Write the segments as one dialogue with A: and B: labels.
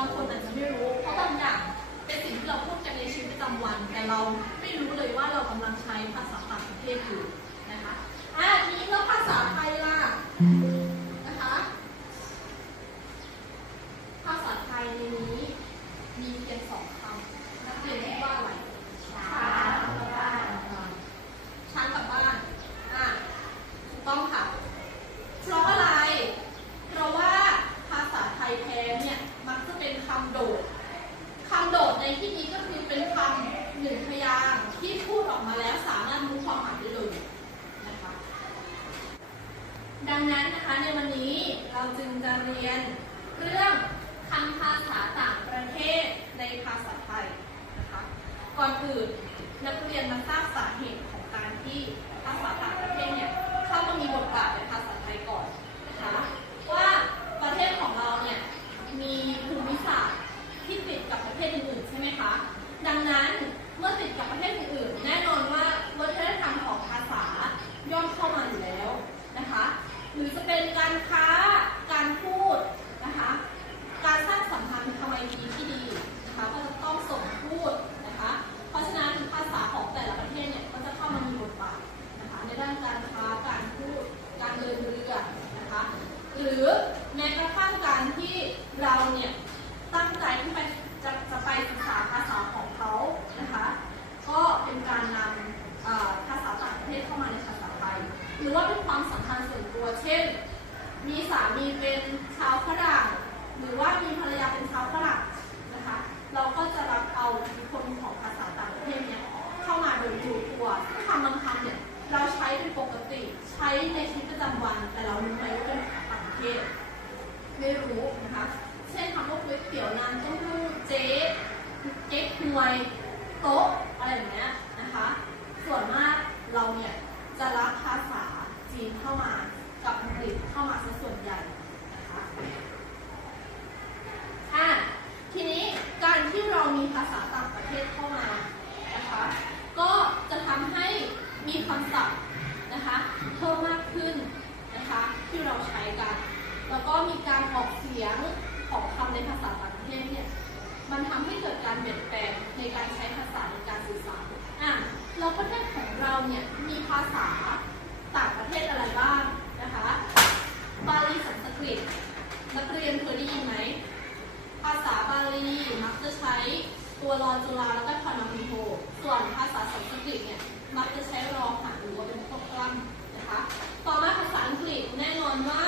A: างคนอาจจะไม่รู้ เพราะบางอย่างเป็นสิ่งที่เราพูดกันในชีวิตประจำวัน แต่เราไม่รู้เลยว่าเรากำลังใช้ภาษาต่างประเทศอยู่ เราจึงจะเรียนเรื่องคำภาษาต่างประเทศในภาษาไทยนะคะ ก่อนอื่นนักเรียนมาทราบสาเหตุของการที่ ตัวซึ่งคำบางคำเนี่ยเราใช้เป็นปกติใช้ในชีวิตประจำวัน แต่เรารู้ไหมว่าเป็นภาษาต่างประเทศไม่รู้นะคะเช่นคำว่าก๋วยเตี๋ยวน้ำเต้าหู้เจ๊เก๊กฮวยโต๊ะอะไรอย่างเงี้ยนะคะ ส่วนมากเราเนี่ยจะรับภาษาจีนเข้ามากับอังกฤษเข้ามาซะส่วนใหญ่นะคะอะทีนี้การที่เรามีภาษาต่างประเทศเข้ามานะคะ ก็จะทำให้ มีคำศัพท์นะคะเพิ่มมากขึ้นนะคะที่เราใช้กัน แล้วก็มีการออกเสียงของคำในภาษาต่างประเทศเนี่ยมันทำให้เกิดการเปลี่ยนแปลงในการใช้ภาษาในการสื่อสารอะแล้วประเทศของเราเนี่ยมีภาษาต่างประเทศอะไรบ้างนะคะบาลีสันสกฤตนักเรียนเคยได้ยินไหมภาษาบาลีมักจะใช้ตัวรอจุฬาแล้วก็พนามิโทส่วนภาษาสันสกฤตเนี่ย มักจะใช้รอหันหรือว่าเป็นพวกกล้ำนะคะ ต่อมาภาษาอังกฤษแน่นอนว่า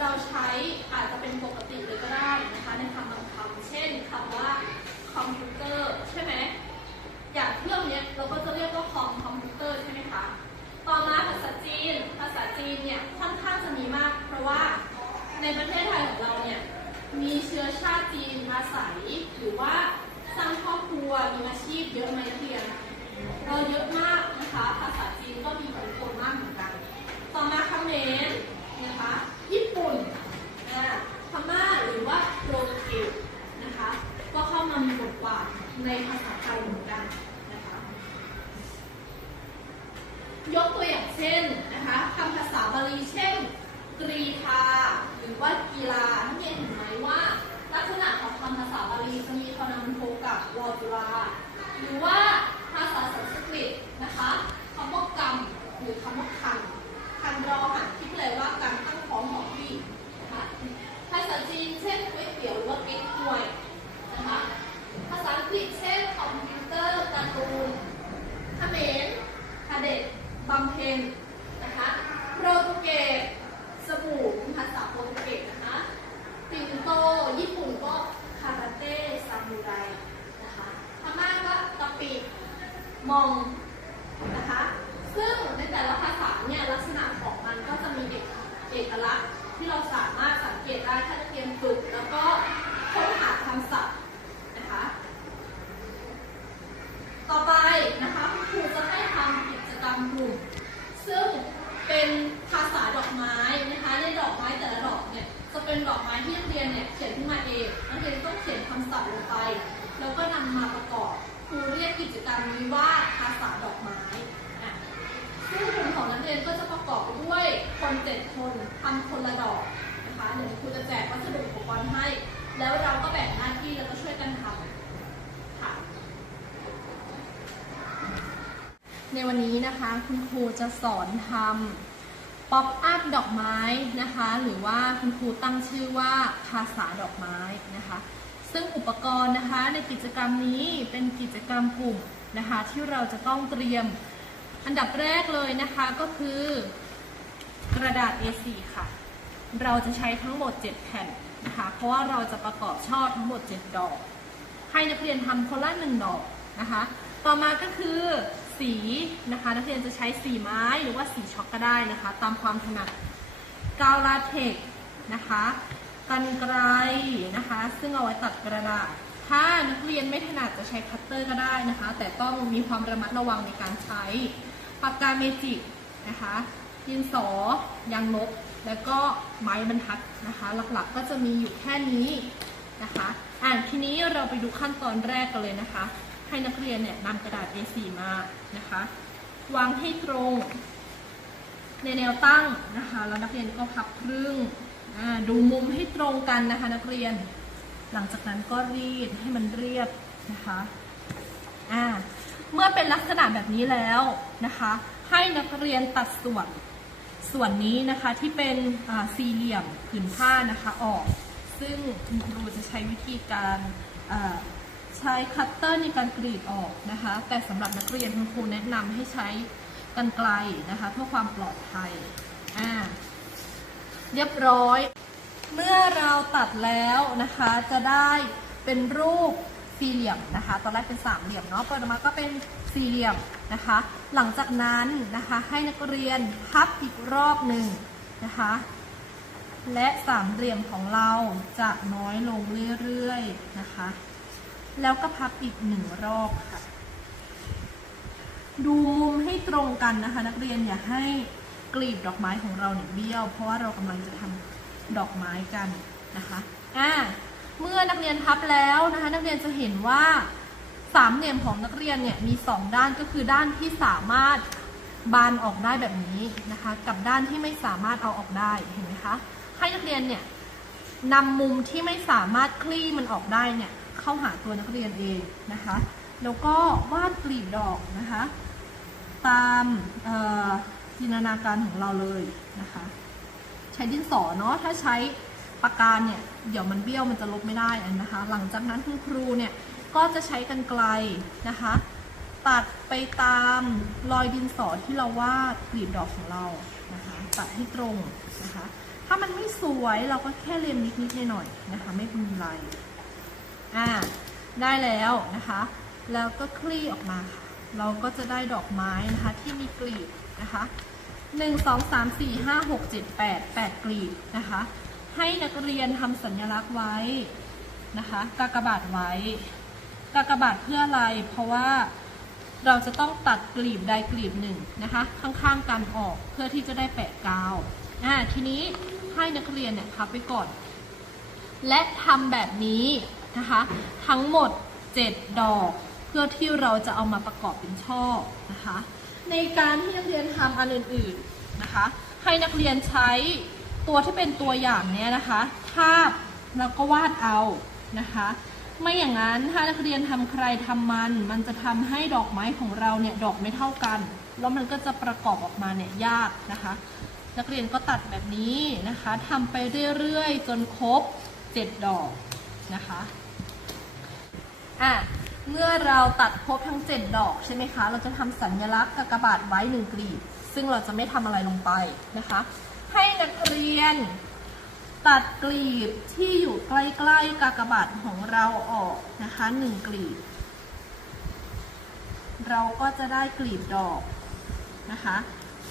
A: เราใช้อาจจะเป็นปกติเลยก็ได้นะคะในคำบางคำเช่นคำว่าคอมพิวเตอร์ใช่ไหมอย่างเครื่องเนี้ยเราก็จะเรียกว่าคอมคอมพิวเตอร์ใช่ไหมคะ ต่อมาภาษาจีน ภาษาจีนเนี่ยค่อนข้างจะมีมาก เพราะว่าในประเทศไทยของเราเนี่ยมีเชื้อชาติจีนอาศัยหรือว่าสร้างครอบครัวมีอาชีพเยอะไหมนักเรียนเราเยอะมาก นะคะ ภาษาจีนก็มีอิทธิพลมากเหมือนกัน ต่อมาเขมรนะคะ ญี่ปุ่นอ่าพม่าหรือว่าโปรตุเกสนะคะ ก็เข้ามามีบทบาทในภาษาไทยเหมือนกันนะคะ ยกตัวอย่างเช่นนะคะคำภาษาบาลีเช่นกรีธาหรือว่ากีฬานักเรียนเห็นไหมว่า ลักษณะของคำภาษาบาลีจะมีคำนามโทกับวอจุฬาหรือว่าภาษาสันสกฤตนะคะคำว่ากรรมหรือคำว่าคันคันรอหันที่แปลว่าการตั้งท้องของผู้หญิงนะคะภาษาจีนเช่นก๋วยเตี๋ยวหรือว่าเก๊กฮวยนะคะภาษาอังกฤษเช่นคอมพิวเตอร์การ์ตูน เขมรคาเดตบำเพ็ญนะคะโปรตุเกส สบู่ภาษาโปรตุเกสนะคะปิ่นโต ญี่ปุ่นก็คาราเต้ซามูไรนะคะพม่าก็กะปิ มองนะคะ ซึ่งในแต่ละภาษาเนี่ยลักษณะของมันก็จะมีเอกเอกลักษณ์ที่เราสามารถสังเกตได้ถ้านักเรียนฝึกแล้วก็ค้นหาคำศัพท์นะคะ ต่อไปนะคะครูจะให้ทำกิจกรรมกลุ่มซึ่งเป็นภาษาดอกไม้นะคะในดอกไม้แต่ละดอกเนี่ยจะเป็นดอกไม้ที่นักเรียนเนี่ยเขียนขึ้นมาเองนักเรียนต้องเขียนคำศัพท์ลงไป แล้วก็นำมาประ รูเรียกกิจกรรมนี้ว่าภาษาดอกไม้ซึ่งกลุ่มของนักเรียนก็จะประกอบไปด้วยคนคนเจ็ดคนทำคนละดอกนะคะเดี๋ยวครูจะแจกวัสดุอุปกรณ์ให้ แล้วเราก็แบ่งหน้าที่แล้วก็ช่วยกันทำค่ะ ในวันนี้นะคะคุณครูจะสอนทำป๊อปอัพดอกไม้นะคะ หรือว่าคุณครูตั้งชื่อว่าภาษาดอกไม้นะคะ ซึ่งอุปกรณ์นะคะในกิจกรรมนี้เป็นกิจกรรมกลุ่มนะคะที่เราจะต้องเตรียม อันดับแรกเลยนะคะก็คือกระดาษ A4 ค่ะ เราจะใช้ทั้งหมด 7 แผ่นนะคะเพราะว่าเราจะประกอบช่อทั้งหมด 7 ดอก ให้นักเรียนทำคนละหนึ่งดอกนะคะต่อมาก็คือสีนะคะนักเรียนจะใช้สีไม้หรือว่าสีช็อกก็ได้นะคะ ตามความถนัดกาวลาเทกนะคะ กันไกรนะคะ ซึ่งเอาไว้ตัดกระดาษ ถ้านักเรียนไม่ถนัดจะใช้คัตเตอร์ก็ได้นะคะ แต่ต้องมีความระมัดระวังในการใช้ ปากกาเมจิกนะคะดินสอยางลบ แล้วก็ไม้บรรทัดนะคะ หลักๆก็จะมีอยู่แค่นี้นะคะอ่าทีนี้เราไปดูขั้นตอนแรกกันเลยนะคะ ให้นักเรียนเนี่ยนำกระดาษ A4 มานะคะ วางให้ตรง ในแนวตั้งนะคะ แล้วนักเรียนก็พับครึ่ง ดูมุมให้ตรงกันนะคะนักเรียน หลังจากนั้นก็รีดให้มันเรียบนะคะอ่าเมื่อเป็นลักษณะแบบนี้แล้วนะคะ ให้นักเรียนตัดส่วนส่วนนี้นะคะที่เป็นสี่เหลี่ยมผืนผ้านะคะออก ซึ่งคุณครูจะใช้วิธีการใช้คัตเตอร์ในการกรีดออกนะคะ แต่สำหรับนักเรียนคุณครูแนะนำให้ใช้กันไกลนะคะ เพื่อความปลอดภัยอ่า เรียบร้อย เมื่อเราตัดแล้วนะคะจะได้เป็นรูปสี่เหลี่ยมนะคะ ตอนแรกเป็นสามเหลี่ยมเนาะต่ออกมาก็เป็นสี่เหลี่ยมนะคะ หลังจากนั้นนะคะให้นักเรียนพับอีกรอบหนึ่งนะคะ และสามเหลี่ยมของเราจะน้อยลงเรื่อยๆนะคะ แล้วก็พับอีกหนึ่งรอบค่ะ ดูมุมให้ตรงกันนะคะ นักเรียนอย่าให้ กลีบดอกไม้ของเราเนี่ยเบี้ยว เพราะว่าเรากำลังจะทำดอกไม้กันนะคะอ่าเมื่อนักเรียนพับแล้วนะคะ นักเรียนจะเห็นว่าสามเหลี่ยมของนักเรียนเนี่ยมีสองด้านก็คือด้านที่สามารถบานออกได้แบบนี้นะคะ กับด้านที่ไม่สามารถเอาออกได้เห็นไหมคะให้นักเรียนเนี่ยนำมุมที่ไม่สามารถคลี่มันออกได้เนี่ยเข้าหาตัวนักเรียนเองนะคะ แล้วก็วาดกลีบดอกนะคะ ตามเอ่อ จินตนาการของเราเลยนะคะ ใช้ดินสอเนาะถ้าใช้ปากกาเนี่ยเดี๋ยวมันเบี้ยวมันจะลบไม่ได้นนะคะ หลังจากนั้นคุณครูเนี่ยก็จะใช้กันไกลนะคะ ตัดไปตามรอยดินสอที่เราวาดกลีบดอกของเรานะคะ ตัดให้ตรงนะคะ ถ้ามันไม่สวยเราก็แค่เลียมนิดๆหน่อยๆนะคะ ไม่เป็นไรอ่าได้แล้วนะคะ แล้วก็คลี่ออกมาค่ะ เราก็จะได้ดอกไม้นะคะที่มีกลีบ นะคะหนึ่งสองสามสี่ห้าหกเจ็ดแปดแปดกลีบนะคะ ให้นักเรียนทำสัญลักษณ์ไว้นะคะกากบาทไว้กากบาทเพื่ออะไร เพราะว่าเราจะต้องตัดกลีบใดกลีบหนึ่งนะคะ ข้างๆกันออกเพื่อที่จะได้แปะกาวอ่าทีนี้ให้นักเรียนเนี่ยพับไปก่อน และทำแบบนี้นะคะ ทั้งหมด 7 ดอก เพื่อที่เราจะเอามาประกอบเป็นช่อนะคะ ในการที่นักเรียนทำอันอื่นๆนะคะ ให้นักเรียนใช้ตัวที่เป็นตัวอย่างเนี้ยนะคะทาบแล้วก็วาดเอานะคะ ไม่อย่างนั้นถ้านักเรียนทำใครทำมัน มันจะทำให้ดอกไม้ของเราเนี่ยดอกไม่เท่ากัน แล้วมันก็จะประกอบออกมาเนี่ยยากนะคะ นักเรียนก็ตัดแบบนี้นะคะทำไปเรื่อยๆ จนครบ 7 ดอกนะคะอะ เมื่อเราตัดครบทั้ง 7 ดอกใช่ไหมคะ เราจะทำสัญลักษณ์กากบาทไว้หนึ่งกลีบ ซึ่งเราจะไม่ทำอะไรลงไปนะคะ ให้นักเรียนตัดกลีบที่อยู่ใกล้ๆกากบาทของเราออกนะคะหนึ่งกลีบ เราก็จะได้กลีบดอกนะคะ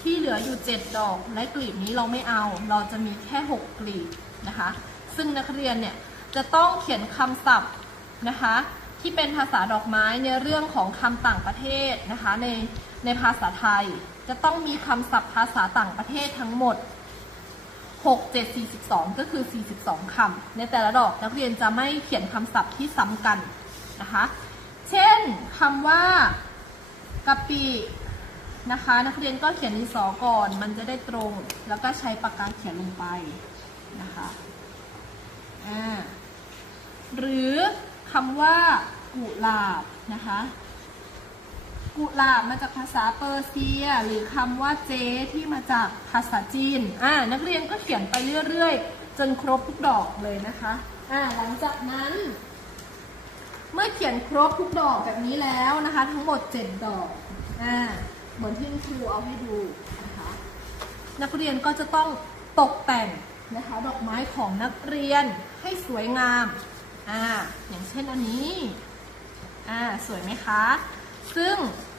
A: ที่เหลืออยู่ 7 ดอกและกลีบนี้เราไม่เอา เราจะมีแค่ 6 กลีบนะคะ ซึ่งนักเรียนเนี่ยจะต้องเขียนคำศัพท์นะคะ ที่เป็นภาษาดอกไม้ในเรื่องของคำต่างประเทศนะคะในในภาษาไทย จะต้องมีคำศัพท์ภาษาต่างประเทศทั้งหมด 6 7 42 ก็คือ 42คำในแต่ละดอกนักเรียนจะไม่เขียนคำศัพท์ที่ซ้ำกันนะคะ เช่นคำว่ากะปินะคะ นักเรียนก็เขียนดินสอก่อนมันจะได้ตรง แล้วก็ใช้ปากกาเขียนลงไปนะคะอ่าหรือ คำว่ากุหลาบนะคะ กุหลาบมาจากภาษาเปอร์เซีย หรือคำว่าเจที่มาจากภาษาจีนอ่านักเรียนก็เขียนไปเรื่อยๆ จนครบทุกดอกเลยนะคะอ่าหลังจากนั้น เมื่อเขียนครบทุกดอกแบบนี้แล้วนะคะ ทั้งหมด 7 ดอกอ่าเหมือนที่ครูเอาให้ดูนะคะนักเรียนก็จะต้องตกแต่งนะคะ ดอกไม้ของนักเรียนให้สวยงาม อ่าอย่างเช่นอันนี้อ่าสวยไหมคะ ซึ่ง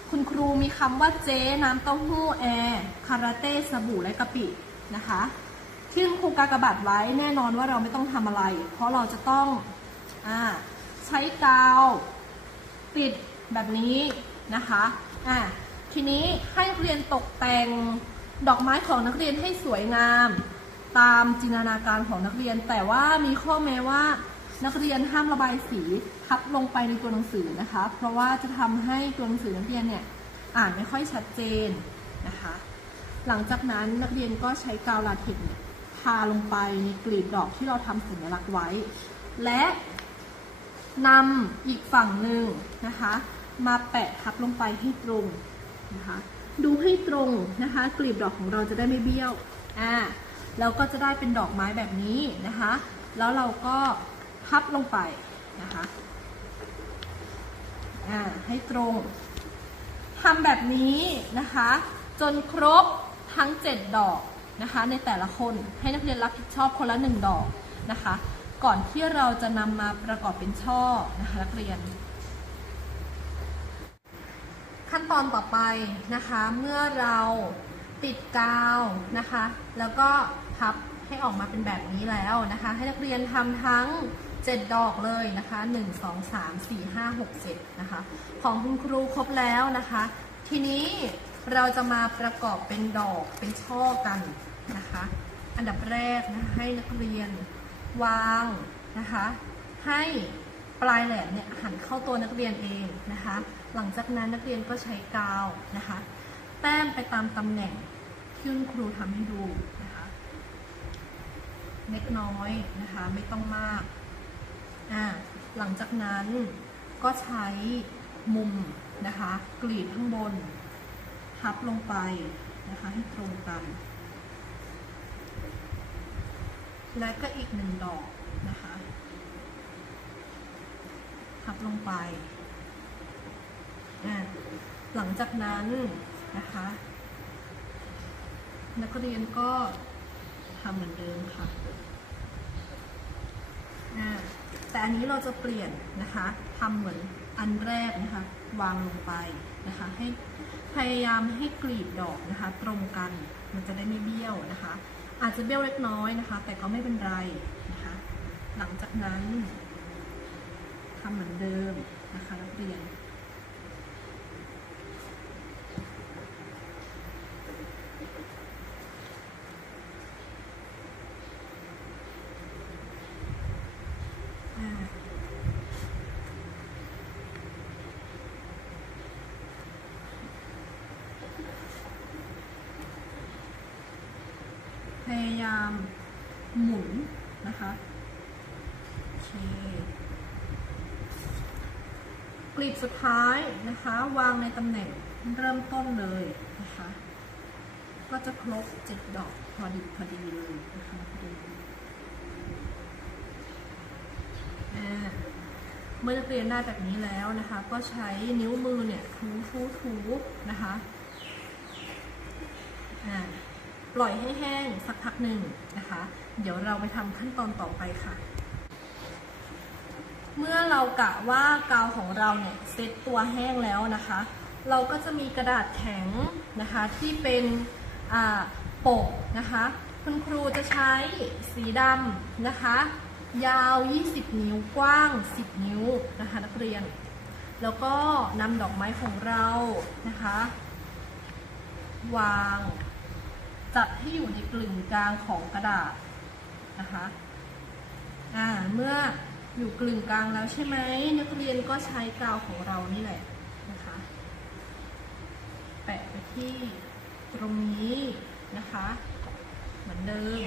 A: คุณครูมีคำว่าเจ๊น้ำเต้าหู้แอร์คาราเต้สบู่และกะปินะคะที่คุณครูกากบาทไว้แน่นอนว่าเราไม่ต้องทำอะไร เพราะเราจะต้องอ่าใช้กาวติดแบบนี้นะคะอ่าทีนี้ให้นักเรียนตกแต่งดอกไม้ของนักเรียนให้สวยงาม ตามจินตนาการของนักเรียน แต่ว่ามีข้อแม้ว่า นักเรียนห้ามระบายสีทับลงไปในตัวหนังสือนะคะ เพราะว่าจะทำให้ตัวหนังสือนักเรียนเนี่ยอ่านไม่ค่อยชัดเจนนะคะ หลังจากนั้นนักเรียนก็ใช้กาวลาเทกซ์เนี่ยทาลงไปในกลีบดอกที่เราทำสัญลักษณ์ไว้ และนำอีกฝั่งหนึ่งนะคะ มาแปะทับลงไปให้ตรงนะคะ ดูให้ตรงนะคะ กลีบดอกของเราจะได้ไม่เบี้ยวอ่าเราก็จะได้เป็นดอกไม้แบบนี้นะคะ แล้วเราก็ พับลงไปนะคะอ่าให้ตรงทำแบบนี้นะคะ จนครบทั้ง 7 ดอกนะคะ ในแต่ละคนให้นักเรียนรับผิดชอบคนละ 1 ดอกนะคะ ก่อนที่เราจะนำมาประกอบเป็นช่อนะคะนักเรียน ขั้นตอนต่อไปนะคะเมื่อเราติดกาวนะคะ แล้วก็พับให้ออกมาเป็นแบบนี้แล้วนะคะ ให้นักเรียนทำทั้ง 7ดอกเลยนะคะ1 2 3 4 5 6 7นะคะ ของคุณครูครบแล้วนะคะ ทีนี้เราจะมาประกอบเป็นดอกเป็นช่อกันนะคะ อันดับแรกนะคะให้นักเรียนวางนะคะ ให้ปลายแหลมเนี่ยหันเข้าตัวนักเรียนเองนะคะ หลังจากนั้นนักเรียนก็ใช้กาวนะคะ แต้มไปตามตำแหน่งที่คุณครูทำให้ดูนะคะเล็กน้อยนะคะ ไม่ต้องมาก อ่าหลังจากนั้นก็ใช้มุมนะคะ กรีดข้างบนทับลงไปนะคะให้ตรงกัน และก็อีกหนึ่งดอกนะคะทับลงไป หลังจากนั้นนะคะ นักเรียนก็ทำเหมือนเดิมค่ะอ่า แต่อันนี้เราจะเปลี่ยนนะคะทำเหมือนอันแรกนะคะ วางลงไปนะคะ ให้พยายามให้กลีบดอกนะคะ ตรงกันมันจะได้ไม่เบี้ยวนะคะ อาจจะเบี้ยวเล็กน้อยนะคะ แต่ก็ไม่เป็นไรนะคะ หลังจากนั้นทำเหมือนเดิมนะคะแล้วเรียน อ่า พยายามหมุนนะคะโอเคกลีบสุดท้ายนะคะ วางในตำแหน่งเริ่มต้นเลยนะคะ ก็จะครบเจ็ดดอกพอดีพอดีเลยนะคะนักเรียนอ่าเมื่อเรียนได้แบบนี้แล้วนะคะ ก็ใช้นิ้วมือเนี่ยถูถูถูนะคะอ่า ปล่อยให้แห้งสักพักหนึ่งนะคะ เดี๋ยวเราไปทำขั้นตอนต่อไปค่ะ เมื่อเรากะว่ากาวของเราเนี่ยเซตตัวแห้งแล้วนะคะ เราก็จะมีกระดาษแข็งนะคะที่เป็นอ่าโปกนะคะ คุณครูจะใช้สีดำนะคะ ยาว 20 นิ้วกว้าง 10 นิ้วนะคะนักเรียน แล้วก็นำดอกไม้ของเรานะคะ วาง จัดให้อยู่ในกลึงกลางของกระดาษนะคะอ่าเมื่ออยู่กลึงกลางแล้วใช่ไหมนักเรียนก็ใช้กาวของเรานี่แหละนะคะแปะไปที่ตรงนี้นะคะ เหมือนเดิม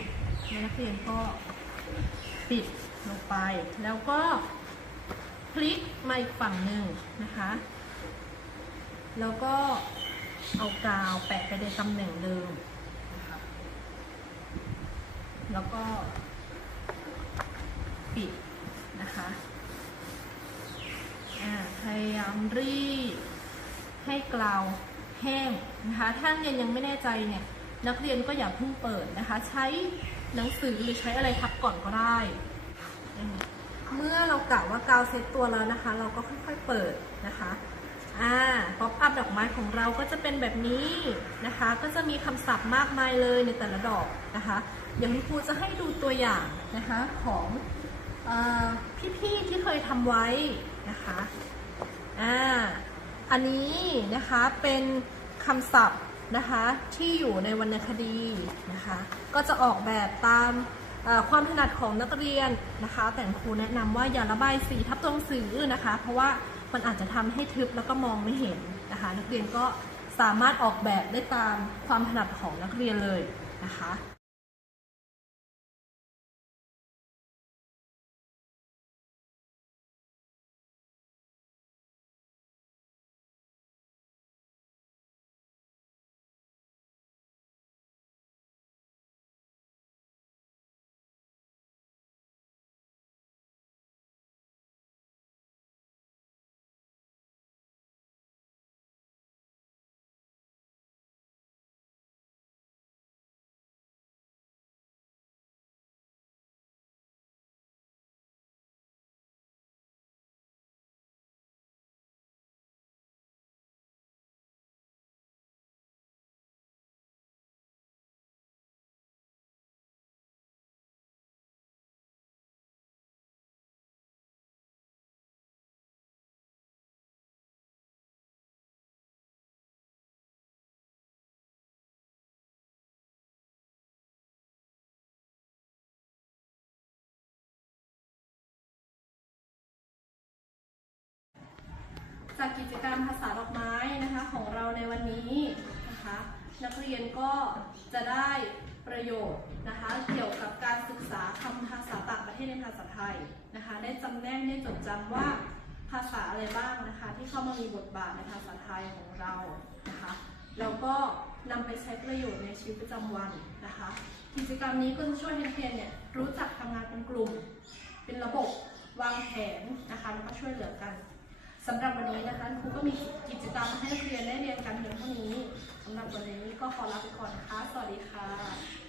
A: นักเรียนก็ปิดลงไป แล้วก็พลิกมาอีกฝั่งหนึ่งนะคะ แล้วก็เอากาวแปะไปในตำแหน่งเดิม แล้วก็ ปิดนะคะพยายามรีดให้กลาวแห้งนะคะ ถ้าเรียนยังไม่แน่ใจเนี่ย นักเรียนก็อย่าเพิ่งเปิดนะคะ ใช้หนังสือหรือใช้อะไรทับก่อนก็ได้ เมื่อเรากะว่ากาวเซ็ตตัวแล้วนะคะ เราก็ค่อยๆเปิดนะคะอ่าป๊อปอัพดอกไม้ของเราก็จะเป็นแบบนี้นะคะ ก็จะมีคำศัพท์มากมายเลยในแต่ละดอกนะคะ อย่างที่ครูจะให้ดูตัวอย่างนะคะของอพี่ๆที่เคยทำไว้นะคะอ่าอันนี้นะคะเป็นคำศัพท์นะคะที่อยู่ในวรรณคดีนะคะก็จะออกแบบตามความถนัดของนักเรียนนะคะแต่ครูแนะนำว่าอย่าระบายสีทับตัวหนังสื่อนะคะ เพราะว่ามันอาจจะทำให้ทึบแล้วก็มองไม่เห็นนะคะนักเรียนก็สามารถออกแบบได้ตามความถนัดของนักเรียนเลยนะคะ จากกิจกรรมภาษาดอกไม้นะคะของเราในวันนี้นะคะนักเรียนก็จะได้ประโยชน์นะคะเกี่ยวกับการศึกษาคำภาษาต่างประเทศในภาษาไทยนะคะได้จำแนกได้จดจำว่าภาษาอะไรบ้างนะคะที่เข้ามามีบทบาทในภาษาไทยของเรานะคะแล้วก็นำไปใช้ประโยชน์ในชีวิตประจำวันนะคะกิจกรรมนี้ก็จะช่วยให้นักเรียนเนี่ยรู้จักทำงานเป็นกลุ่ม เป็นระบบวางแผนนะคะแล้วก็ช่วยเหลือกัน สำหรับวันนี้นะคะครูก็มีกิจกรรมให้นักเรียนได้เรียนกันเพียงเท่านี้สำหรับวันนี้ก็ขอลาไปก่อนนะคะ สวัสดีค่ะ